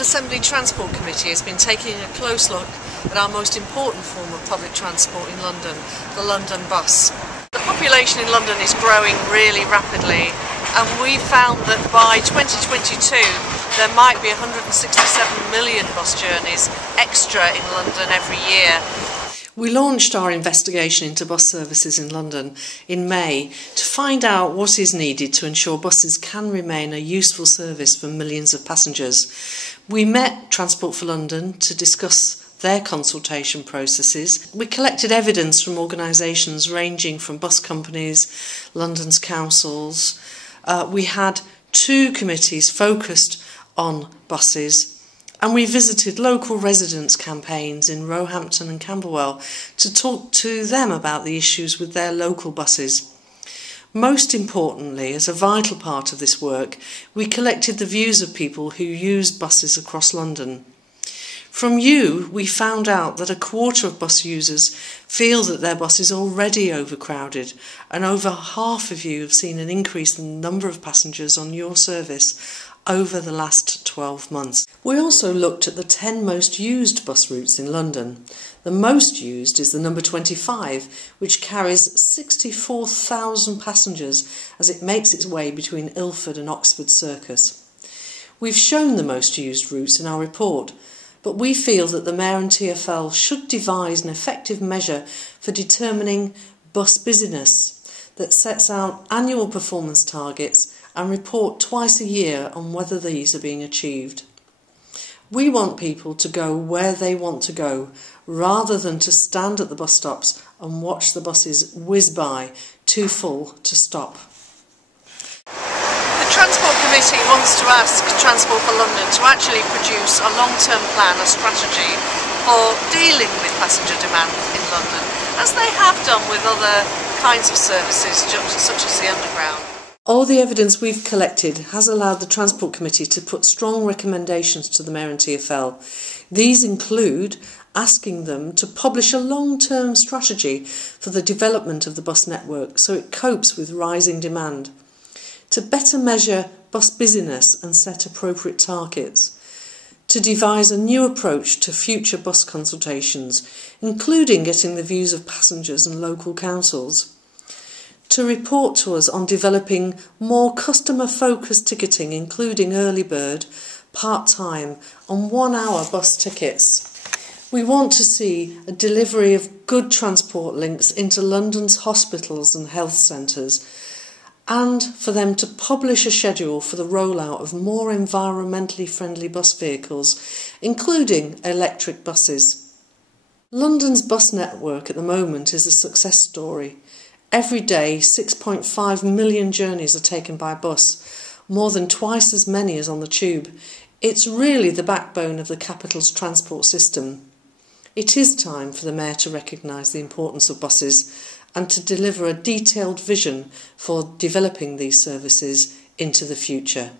London Assembly Transport Committee has been taking a close look at our most important form of public transport in London, the London bus. The population in London is growing really rapidly, and we found that by 2022 there might be 167 million bus journeys extra in London every year. We launched our investigation into bus services in London in May to find out what is needed to ensure buses can remain a useful service for millions of passengers. We met Transport for London to discuss their consultation processes. We collected evidence from organisations ranging from bus companies, London's councils. We had 2 committees focused on buses. And we visited local residents' campaigns in Roehampton and Camberwell to talk to them about the issues with their local buses. Most importantly, as a vital part of this work, we collected the views of people who use buses across London. From you, we found out that 1/4 of bus users feel that their bus is already overcrowded, and over half of you have seen an increase in the number of passengers on your service over the last 12 months. We also looked at the 10 most used bus routes in London. The most used is the number 25, which carries 64,000 passengers as it makes its way between Ilford and Oxford Circus. We've shown the most used routes in our report, but we feel that the Mayor and TfL should devise an effective measure for determining bus busyness that sets out annual performance targets and report twice a year on whether these are being achieved. We want people to go where they want to go, rather than to stand at the bus stops and watch the buses whiz by, too full to stop. The Transport Committee wants to ask Transport for London to actually produce a long-term plan, a strategy for dealing with passenger demand in London, as they have done with other kinds of services such as the Underground. All the evidence we've collected has allowed the Transport Committee to put strong recommendations to the Mayor and TfL. These include asking them to publish a long-term strategy for the development of the bus network so it copes with rising demand, to better measure bus busyness and set appropriate targets, to devise a new approach to future bus consultations, including getting the views of passengers and local councils, to report to us on developing more customer-focused ticketing, including early bird, part-time and 1-hour bus tickets. We want to see a delivery of good transport links into London's hospitals and health centres, and for them to publish a schedule for the rollout of more environmentally friendly bus vehicles, including electric buses. London's bus network at the moment is a success story. Every day, 6.5 million journeys are taken by bus, more than twice as many as on the tube. It's really the backbone of the capital's transport system. It is time for the Mayor to recognise the importance of buses and to deliver a detailed vision for developing these services into the future.